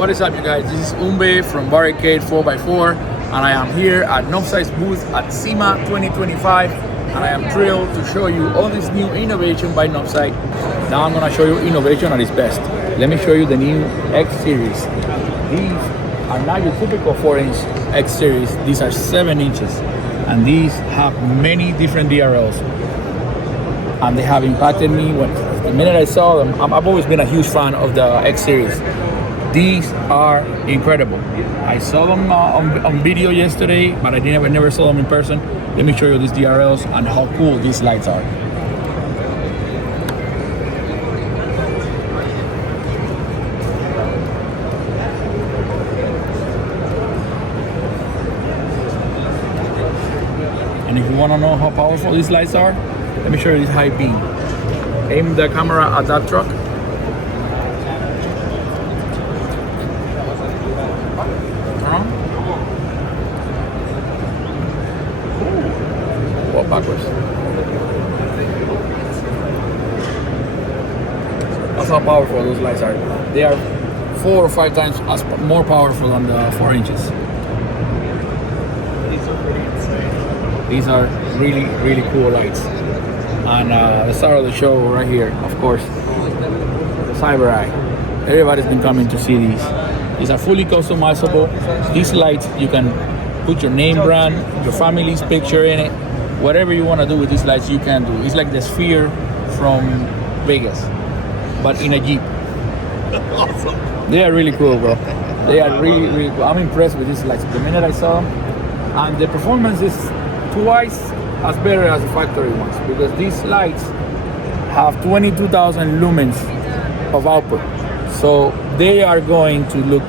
What is up, you guys? This is Humbe from Barricade 4x4, and I am here at Novsight's booth at SEMA 2025, and I am thrilled to show you all this new innovation by Novsight. Now I'm going to show you innovation at its best. Let me show you the new X Series. These are not your typical 4-inch X Series. These are 7 inches, and these have many different DRLs. And they have impacted me the minute I saw them. I've always been a huge fan of the X Series. These are incredible. I saw them on video yesterday, but I never saw them in person. Let me show you these DRLs and how cool these lights are. And if you want to know how powerful these lights are, let me show you this high beam. Aim the camera at that truck. Well, backwards. That's how powerful those lights are. They are 4 or 5 times more powerful than the 4 inches. These are pretty insane. These are really, really cool lights. And the star of the show right here, of course, the Cyber Eye. Everybody's been coming to see these. These are fully customizable. These lights, you can put your name brand, your family's picture in it. Whatever you want to do with these lights, you can do. It's like the Sphere from Vegas, but in a Jeep. Awesome. They are really cool, bro. They are really, really cool. I'm impressed with these lights. The minute I saw them, and the performance is twice as better as the factory ones, because these lights have 22,000 lumens of output. So they are going to look,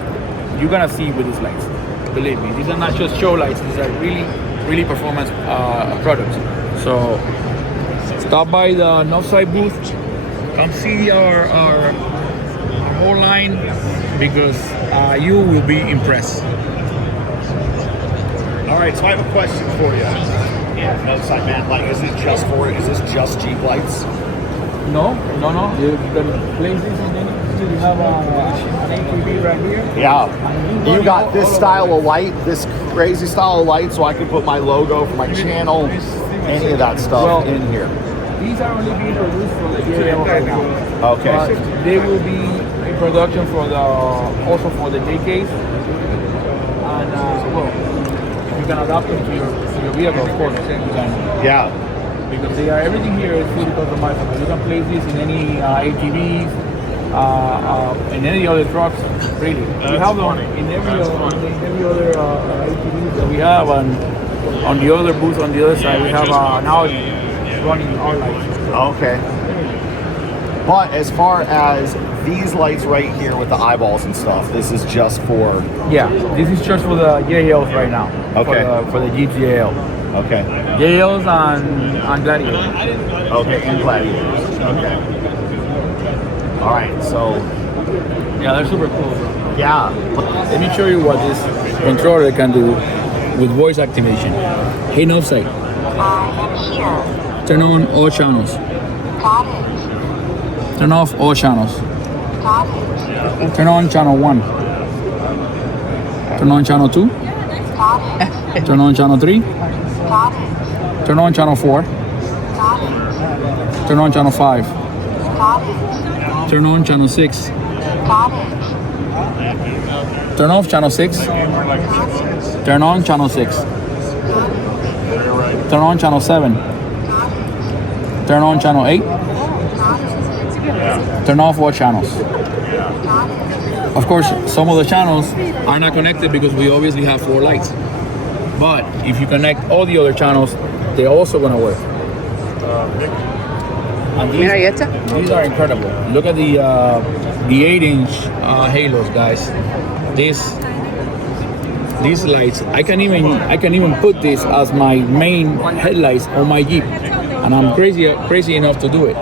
you're gonna see with these lights. Believe me, these are not just show lights. These are really performance products. So stop by the Novsight booth. Come see our whole line, because you will be impressed. All right, so I have a question for you. Yeah, Novsight, man. Like, is this just Jeep lights? No. You can place this in any. You have an ATV right here. Yeah. You got this style of light, this crazy style of light, so I can put my logo for my channel, any of that stuff in here. These are only being produced for the JL right now. Okay. But they will be in production also for the JKs. And you can adapt them to your vehicle, of course. Yeah. Because everything here is fully customizable. You can place this in any ATVs, in any other trucks, really. We have them in every other ATVs that we have, and on the other booth on the other side we have now running our lights. Okay. But as far as these lights right here with the eyeballs and stuff, this is just for... Yeah, this is just for the JLs right now. Okay. For the Jeep JL. Okay. JLs and Gladiators. Okay, and Gladiators. Okay. All right, so... Yeah, they're super cool, bro. Yeah. Let me show you what this controller can do with voice activation. Hey Novsight. Here. Turn on all channels. Got it. Turn off all channels. Got it. Turn on channel 1. Turn on channel 2. Got it. Turn on channel 3. Got it. Turn on channel 4. Got it. Turn on channel 5. Got it. Turn on channel 6. Got it. Turn off channel 6. Turn on channel 6. Turn on channel 7. Turn on channel 8. Turn off all channels. Of course, some of the channels are not connected because we obviously have 4 lights. But if you connect all the other channels, they're also going to work. And these are incredible. Look at the 8-inch halos, guys. These lights, I can even put this as my main headlights on my Jeep, and I'm crazy enough to do it.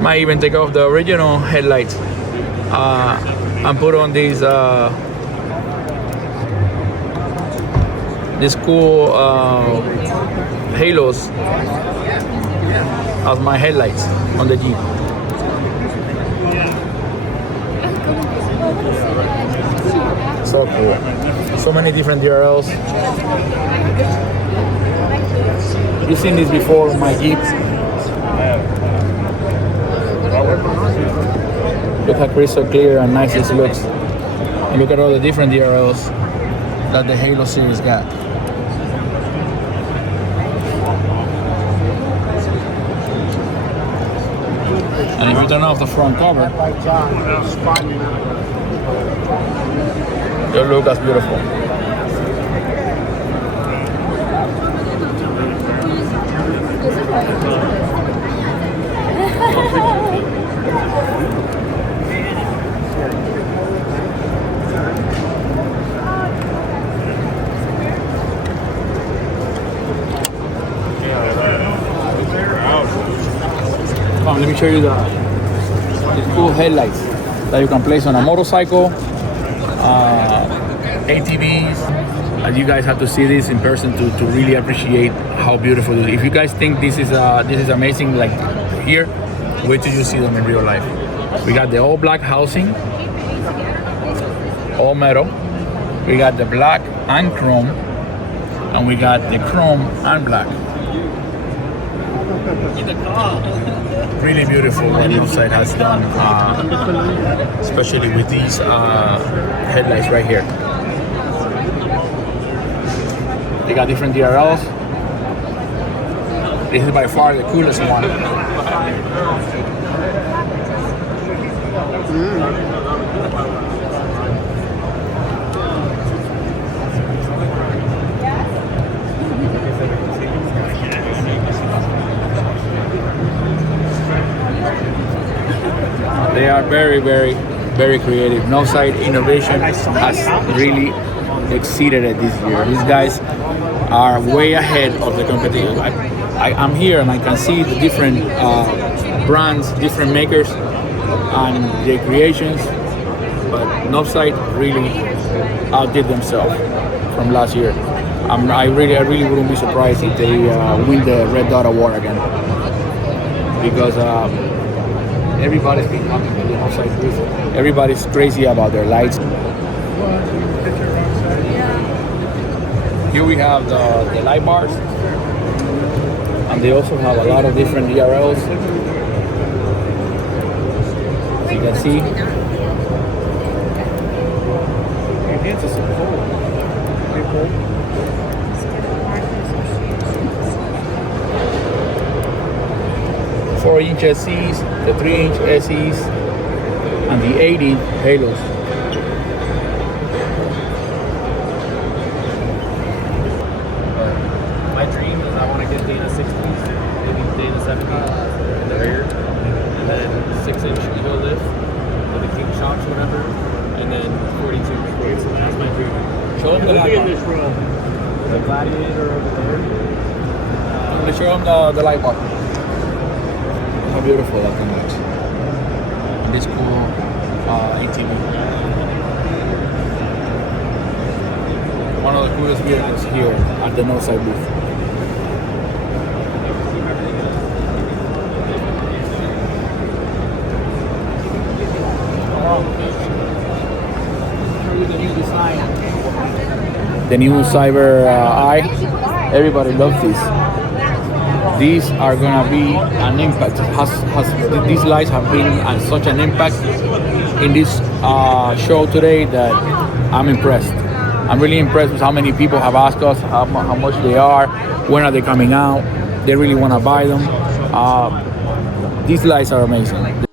Might even take off the original headlights and put on these cool halos as my headlights on the Jeep. So cool. So many different DRLs. You've seen this before on my Jeep. Look how crystal clear and nice this looks. And look at all the different DRLs that the Halo series got. And if you turn off the front cover, your look is beautiful. Let me show you these cool headlights that you can place on a motorcycle, ATVs. And you guys have to see this in person to really appreciate how beautiful it is. If you guys think this is amazing, like here, wait till you see them in real life. We got the all black housing, all metal. We got the black and chrome, and we got the chrome and black. Really beautiful what Novsight has done, especially with these headlights right here. They got different DRLs. This is by far the coolest one. They are very, very, very creative. Novsight innovation has really exceeded it this year. These guys are way ahead of the competition. I'm here and I can see the different brands, different makers, and their creations. But Novsight really outdid themselves from last year. I really wouldn't be surprised if they win the Red Dot Award again, because everybody's been coming to the Novsight booth. Everybody's crazy about their lights. Here we have the light bars, and they also have a lot of different DRLs. As you can see. The 4-inch SEs, the 3-inch SEs, and the 8-inch Halos. My dream is I want to get Dana 60s, maybe Dana 70s in the rear, and then 6-inch Evo lift with the King shocks, whatever, and then 42 McQuarrie. That's my dream. Show them the light bar. The Gladiator over there. Show them the light bar. How beautiful that thing looks. And this cool ATV. One of the coolest vehicles here at the Novsight booth. The new design. The new Cyber Eye. Everybody loves these. These are gonna be an impact. These lights have been such an impact in this show today that I'm impressed. I'm really impressed with how many people have asked us how much they are, when are they coming out. They really want to buy them. These lights are amazing.